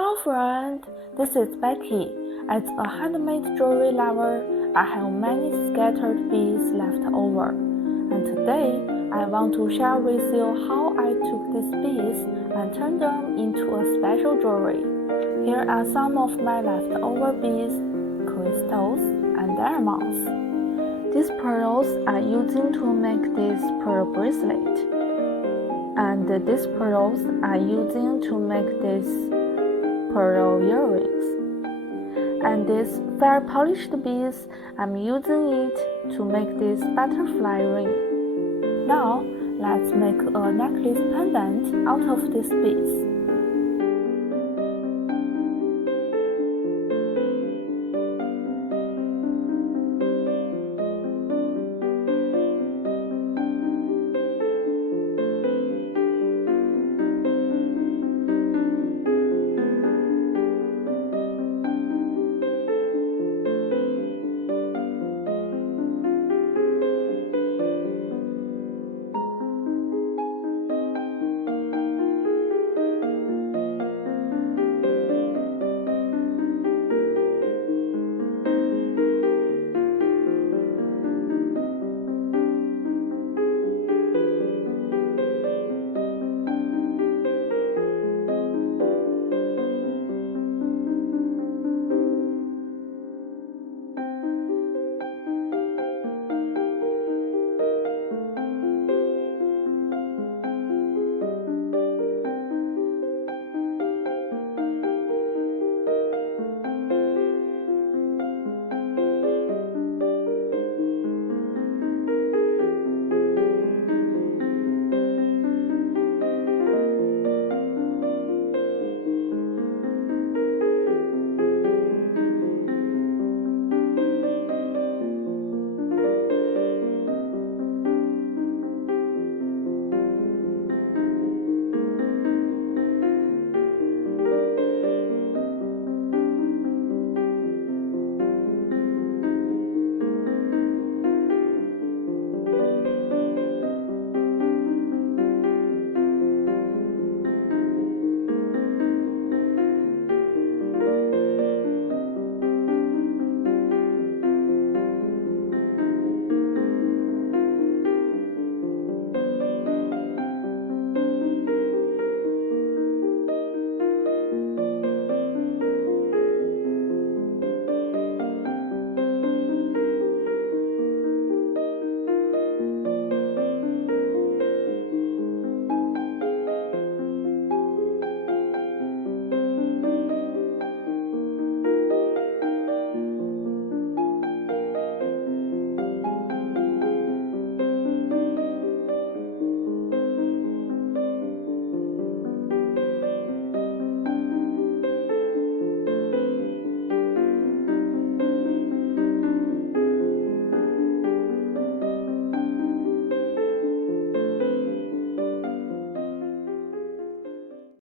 Hello friend, this is Becky. As a handmade jewelry lover, I have many scattered beads left over. And today, I want to share with you how I took these beads and turned them into a special jewelry. Here are some of my leftover beads, crystals, and diamonds. These pearls are using to make this pearl bracelet. And these pearls are using to make this pearl earrings. And these very polished beads, I'm using it to make this butterfly ring. Now, let's make a necklace pendant out of these beads.